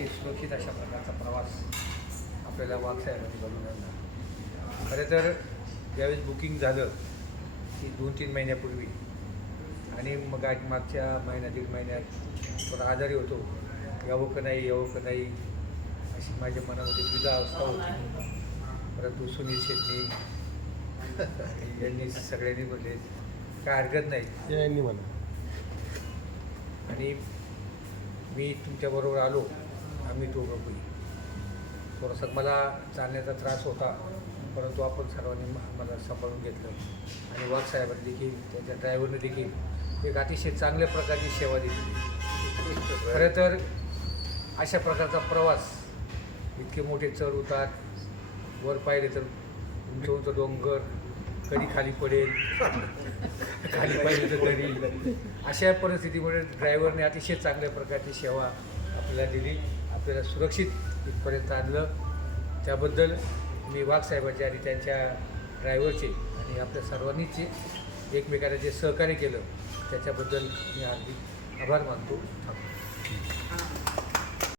अतिशय सुरक्षित अशा प्रकारचा प्रवास आपल्याला वाघसाहेबांनी घडून आणला. खरं तर ज्यावेळेस बुकिंग झालं की 2-3 महिन्यापूर्वी आणि मग आज मागच्या दीड महिन्यात थोडा आजारी होतो, यावं का नाही अशी माझ्या मनामध्ये द्विधा अवस्था होती. परंतु सुनील शेट्टी यांनी सगळ्यांनी बोलले काय हरकत नाही यांनी म्हणा आणि मी तुमच्याबरोबर आलो. आम्ही दोघंही थोडासा मला चालण्याचा त्रास होता, परंतु आपण सर्वांनी मला सांभाळून घेतलं आणि वाघसाहेबांनी देखील त्याच्या ड्रायव्हरने देखील एक अतिशय चांगल्या प्रकारची सेवा दिली. खरं तर अशा प्रकारचा प्रवास इतके मोठे चढ उतार, वर पाहिले तर उंच डोंगर, कधी खाली पडेल खाली पाहिजे तर कधी, अशा परिस्थितीमुळे ड्रायव्हरने अतिशय चांगल्या प्रकारची सेवा आपल्याला दिली, आपल्याला सुरक्षित इथपर्यंत आणलं. त्याबद्दल मी वाघसाहेबांचे आणि त्यांच्या ड्रायव्हरचे आणि आपल्या सर्वांनीचे एकमेकांना जे सहकार्य केलं त्याच्याबद्दल मी अगदी आभार मानतो.